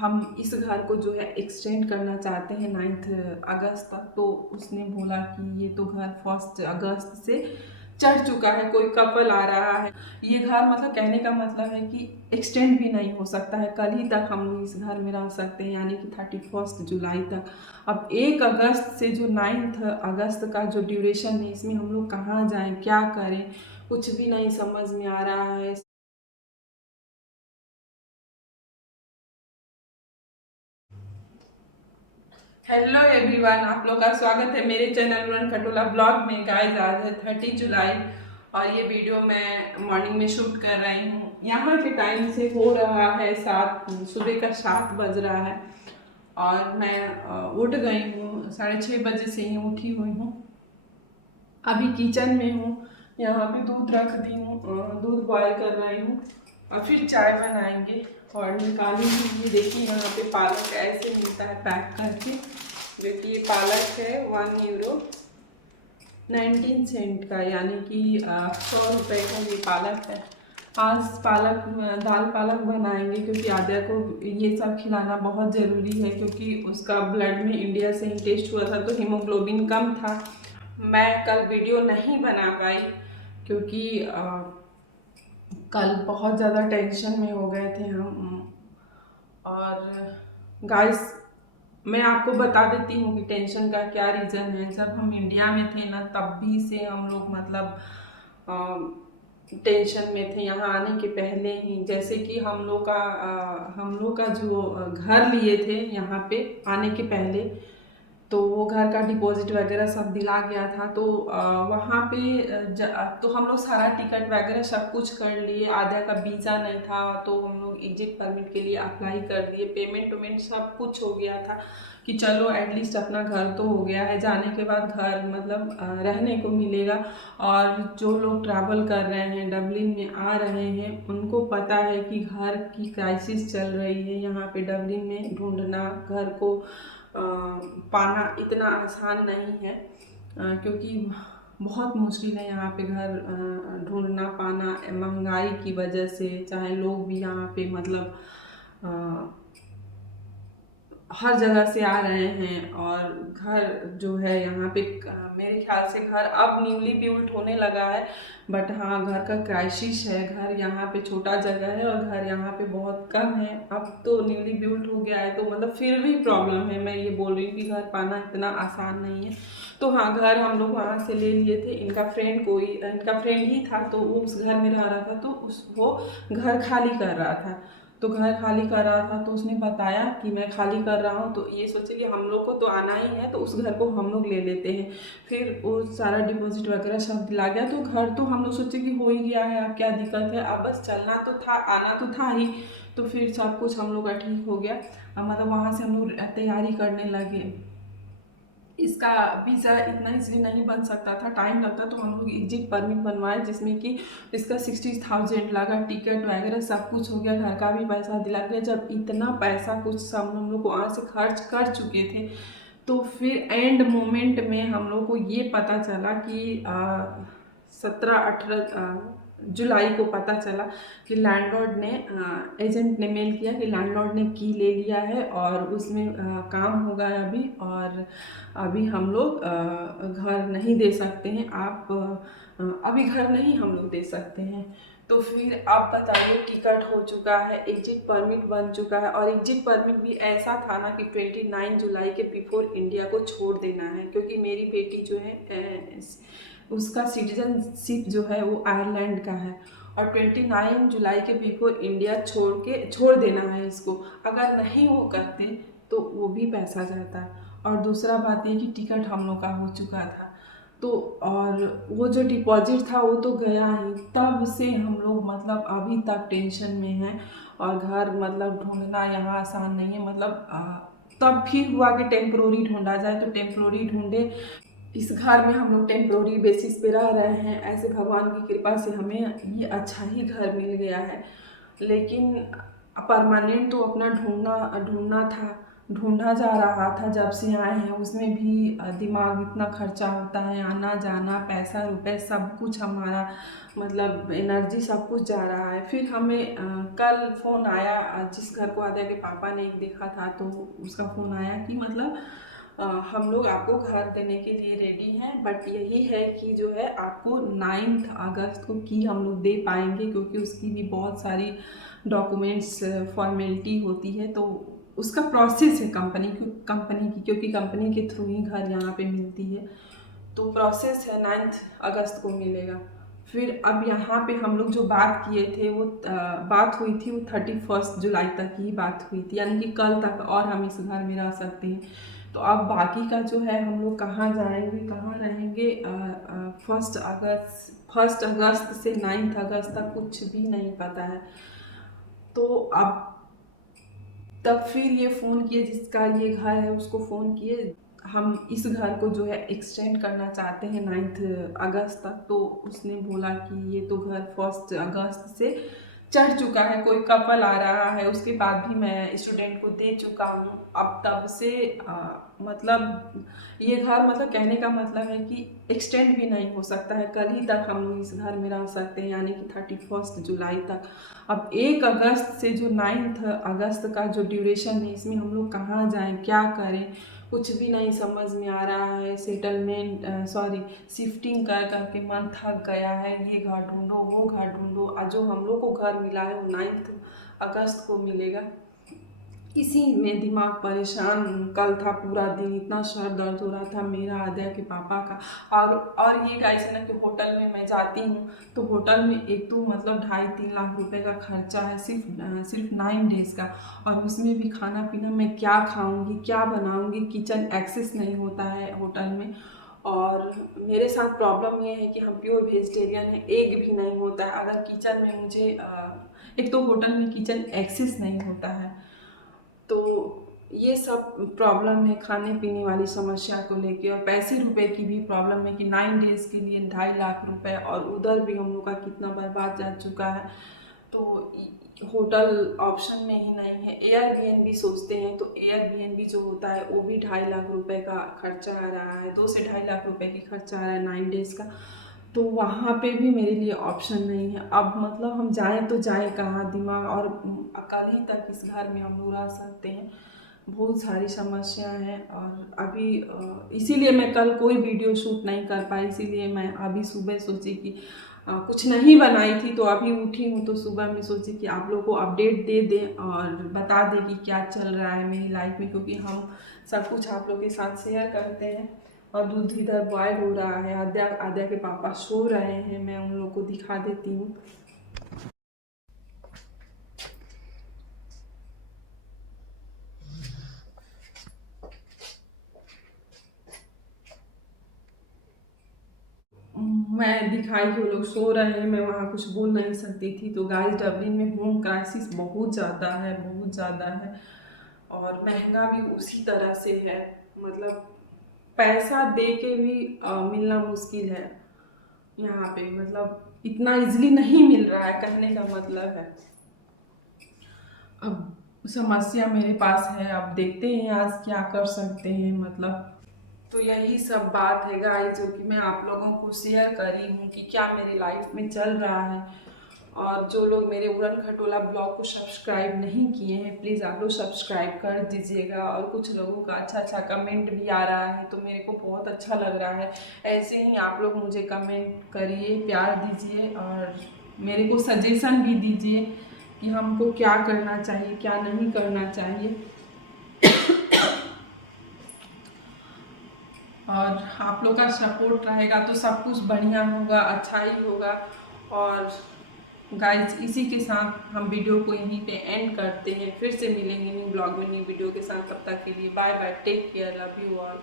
हम इस घर को जो है एक्सटेंड करना चाहते हैं 9 अगस्त तक। तो उसने बोला कि ये तो घर 1 अगस्त से चढ़ चुका है, कोई कपल आ रहा है। ये घर मतलब कहने का मतलब है कि एक्सटेंड भी नहीं हो सकता है, कल ही तक हम लोग इस घर में रह सकते हैं, यानी कि 31 जुलाई तक। अब 1 अगस्त से जो 9 अगस्त का जो ड्यूरेशन है, इसमें हम लोग कहाँ जाएं, क्या करें, कुछ भी नहीं समझ में आ रहा है। हेलो एवरीवन, आप लोग का स्वागत है मेरे चैनल रन खटोला ब्लॉग में। गाइस, आज है 30 जुलाई और ये वीडियो मैं मॉर्निंग में शूट कर रही हूँ। यहाँ के टाइम से हो रहा है सुबह का 7 बज रहा है और मैं उठ गई हूँ, 6:30 बजे से ही उठी हुई हूँ। अभी किचन में हूँ, यहाँ पे दूध रख दी हूँ, दूध बॉयल कर रही हूँ और फिर चाय बनाएंगे और निकालेंगे। ये देखिए, यहाँ पे पालक ऐसे मिलता है पैक करके, जो कि ये पालक है 1 यूरो 19 सेंट का, यानी कि 100 रुपये का ये पालक है। आज दाल पालक बनाएंगे, क्योंकि आद्या को ये सब खिलाना बहुत ज़रूरी है, क्योंकि उसका ब्लड में इंडिया से ही टेस्ट हुआ था तो हीमोग्लोबिन कम था। मैं कल वीडियो नहीं बना पाई क्योंकि कल बहुत ज़्यादा टेंशन में हो गए थे हम। और गाइस, मैं आपको बता देती हूँ कि टेंशन का क्या रीज़न है। जब हम इंडिया में थे ना, तब भी से हम लोग मतलब टेंशन में थे, यहाँ आने के पहले ही। जैसे कि हम लोग का जो घर लिए थे यहाँ पे आने के पहले, तो वो घर का डिपॉजिट वगैरह सब दिला गया था। तो वहाँ पे तो हम लोग सारा टिकट वगैरह सब कुछ कर लिए। आद्या का वीज़ा नहीं था तो हम लोग एग्जिट परमिट के लिए अप्लाई कर दिए, पेमेंट वेमेंट सब कुछ हो गया था कि चलो एटलीस्ट अपना घर तो हो गया है। जाने के बाद घर मतलब रहने को मिलेगा। और जो लोग ट्रैवल कर रहे हैं, डबलिन में आ रहे हैं, उनको पता है कि घर की क्राइसिस चल रही है यहाँ पे डबलिन में। ढूंढना घर को पाना इतना आसान नहीं है, क्योंकि बहुत मुश्किल है यहाँ पे घर ढूंढना पाना, महंगाई की वजह से। चाहे लोग भी यहाँ पे मतलब हर जगह से आ रहे हैं। और घर जो है यहाँ पे मेरे ख्याल से घर अब न्यूली बिल्ट होने लगा है, बट हाँ, घर का क्राइसिस है। घर यहाँ पे छोटा जगह है और घर यहाँ पे बहुत कम है। अब तो न्यूली बिल्ट हो गया है तो मतलब फिर भी प्रॉब्लम है। मैं ये बोल रही हूँ कि घर पाना इतना आसान नहीं है। तो हाँ, घर हम लोग वहाँ से ले लिए थे। इनका फ्रेंड ही था, तो वो उस घर में रह रहा था, तो वो घर खाली कर रहा था। तो घर खाली कर रहा था तो उसने बताया कि मैं खाली कर रहा हूँ, तो ये सोचे कि हम लोग को तो आना ही है तो उस घर को हम लोग ले लेते हैं। फिर वो सारा डिपॉजिट वगैरह सब दिला गया, तो घर तो हम लोग सोचे कि हो ही गया है, अब क्या दिक्कत है, अब बस चलना तो था, आना तो था ही। तो फिर सब कुछ हम लोग का ठीक हो गया। अब मतलब वहाँ से हम लोग तैयारी करने लगे। इसका वीज़ा इतना इसलिए नहीं बन सकता था, टाइम लगता, तो हम लोग एग्जिट परमिट बनवाए, जिसमें कि इसका 60,000 लगा, टिकट वगैरह सब कुछ हो गया, घर का भी पैसा दिला गया। जब इतना पैसा कुछ सब हम लोग वहाँ से खर्च कर चुके थे, तो फिर एंड मोमेंट में हम लोग को ये पता चला कि 17-18 जुलाई को पता चला कि लैंडलॉर्ड ने एजेंट ने मेल किया कि लैंडलॉर्ड ने की ले लिया है और उसमें काम होगा अभी। और अभी हम लोग घर नहीं दे सकते हैं, आप अभी घर नहीं हम लोग दे सकते हैं। तो फिर आप बताइए, टिकट हो चुका है, एग्जिट परमिट बन चुका है, और एग्जिट परमिट भी ऐसा था ना कि 29 जुलाई के बिफोर इंडिया को छोड़ देना है, क्योंकि मेरी बेटी जो है उसका सिटीजनशिप जो है वो आयरलैंड का है। और 29 जुलाई के बिफोर इंडिया छोड़ देना है इसको। अगर नहीं वो करते तो वो भी पैसा जाता। और दूसरा बात ये कि टिकट हम लोग का हो चुका था, तो और वो जो डिपॉजिट था वो तो गया ही। तब से हम लोग मतलब अभी तक टेंशन में हैं। और घर मतलब ढूंढना यहाँ आसान नहीं है। मतलब तब फिर हुआ कि टेम्प्रोरी ढूंढा जाए, तो टेम्प्रोरी ढूंढे। इस घर में हम लोग टेम्प्रोरी बेसिस पे रह रहे हैं, ऐसे भगवान की कृपा से हमें ये अच्छा ही घर मिल गया है। लेकिन परमानेंट तो अपना ढूंढना ढूंढना था। ढूंढा जा रहा था जब से आए हैं, उसमें भी दिमाग इतना खर्चा होता है, आना जाना, पैसा रुपए सब कुछ हमारा मतलब एनर्जी सब कुछ जा रहा है। फिर हमें कल फ़ोन आया, जिस घर को आद्या के पापा ने एक देखा था तो उसका फ़ोन आया कि मतलब हम लोग आपको घर देने के लिए रेडी हैं, बट यही है कि जो है आपको 9 अगस्त को की हम लोग दे पाएंगे, क्योंकि उसकी भी बहुत सारी डॉक्यूमेंट्स फॉर्मेलिटी होती है, तो उसका प्रोसेस है कंपनी की, क्योंकि कंपनी के थ्रू ही घर यहाँ पे मिलती है, तो प्रोसेस है 9 अगस्त को मिलेगा। फिर अब यहाँ पे हम लोग जो बात किए थे वो बात हुई थी वो 31 जुलाई तक ही बात हुई थी, यानी कि कल तक और हम इस घर में रह सकते हैं। तो अब बाकी का जो है हम लोग कहाँ जाएंगे, कहाँ रहेंगे, 1 अगस्त से 9 अगस्त तक कुछ भी नहीं पता है। तो अब तब फिर ये फ़ोन किए, जिसका ये घर है उसको फ़ोन किए, हम इस घर को जो है एक्सटेंड करना चाहते हैं 9 अगस्त तक। तो उसने बोला कि ये तो घर 1 अगस्त से चढ़ चुका है, कोई कपल आ रहा है, उसके बाद भी मैं स्टूडेंट को दे चुका हूँ। अब तब से मतलब ये घर मतलब कहने का मतलब है कि एक्सटेंड भी नहीं हो सकता है, कल ही तक हम लोग इस घर में रह सकते हैं, यानी कि 31 जुलाई तक। अब 1 अगस्त से जो 9 अगस्त का जो ड्यूरेशन है, इसमें हम लोग कहाँ जाएं, क्या करें, कुछ भी नहीं समझ में आ रहा है। सेटलमेंट शिफ्टिंग कर करके मन थक गया है, ये घर ढूंढो वो घर ढूंढो, और जो हम लोग को घर मिला है वो 9 अगस्त को मिलेगा। इसी में दिमाग परेशान कल था, पूरा दिन इतना सर दर्द हो रहा था मेरा, आद्या के पापा का। और ये गाइस है ना कि होटल में मैं जाती हूँ तो होटल में एक तो मतलब 2.5-3 लाख रुपए का खर्चा है, सिर्फ 9 डेज़ का, और उसमें भी खाना पीना मैं क्या खाऊंगी, क्या बनाऊंगी, किचन एक्सेस नहीं होता है होटल में। और मेरे साथ प्रॉब्लम ये है कि हम प्योर वेजिटेरियन है, एग भी नहीं होता है। अगर किचन में मुझे एक तो होटल में किचन एक्सेस नहीं होता है, तो ये सब प्रॉब्लम है खाने पीने वाली समस्या को लेके। और पैसे रुपए की भी प्रॉब्लम है कि 9 डेज़ के लिए 2.5 लाख रुपए, और उधर भी हम लोग का कितना बर्बाद जा चुका है। तो होटल ऑप्शन में ही नहीं है, एयरबीएनबी सोचते हैं तो एयरबीएनबी जो होता है वो भी 2.5 लाख रुपए का खर्चा आ रहा है, 2 से 2.5 लाख रुपए की खर्चा आ रहा है 9 डेज़ का। तो वहाँ पे भी मेरे लिए ऑप्शन नहीं है। अब मतलब हम जाएं तो जाएं कहाँ, दिमाग, और कल ही तक इस घर में हम लोग रह सकते हैं, बहुत सारी समस्या हैं। और अभी इसीलिए मैं कल कोई वीडियो शूट नहीं कर पाई, इसीलिए मैं अभी सुबह सोची कि कुछ नहीं बनाई थी, तो अभी उठी हूँ तो सुबह में सोची कि आप लोग को अपडेट दे दें और बता दें कि क्या चल रहा है मेरी लाइफ में, क्योंकि हम सब कुछ आप लोग के साथ शेयर करते हैं। और दूध इधर बॉयल हो रहा है, आद्या के पापा सो रहे हैं, मैं उन लोग को दिखा देती हूँ। मैं दिखाई कि वो लोग सो रहे हैं, मैं वहाँ कुछ बोल नहीं सकती थी। तो गाइस, डबलिन में होम क्राइसिस बहुत ज़्यादा है, बहुत ज़्यादा है, और महंगा भी उसी तरह से है। मतलब पैसा दे के भी मिलना मुश्किल है यहाँ पे, मतलब इतना इजीली नहीं मिल रहा है, कहने का मतलब है। अब समस्या मेरे पास है, अब देखते हैं आज क्या कर सकते हैं मतलब। तो यही सब बात है गाइस, जो कि मैं आप लोगों को शेयर करी हूँ कि क्या मेरी लाइफ में चल रहा है। और जो लोग मेरे उड़न खटोला ब्लॉग को सब्सक्राइब नहीं किए हैं, प्लीज़ आप लोग सब्सक्राइब कर दीजिएगा। और कुछ लोगों का अच्छा अच्छा कमेंट भी आ रहा है, तो मेरे को बहुत अच्छा लग रहा है। ऐसे ही आप लोग मुझे कमेंट करिए, प्यार दीजिए, और मेरे को सजेशन भी दीजिए कि हमको क्या करना चाहिए, क्या नहीं करना चाहिए। और आप लोग का सपोर्ट रहेगा तो सब कुछ बढ़िया होगा, अच्छा ही होगा। और गाइज, इसी के साथ हम वीडियो को यहीं पे एंड करते हैं, फिर से मिलेंगे न्यू ब्लॉग में न्यू वीडियो के साथ। तब तक के लिए bye bye, take care, love you all.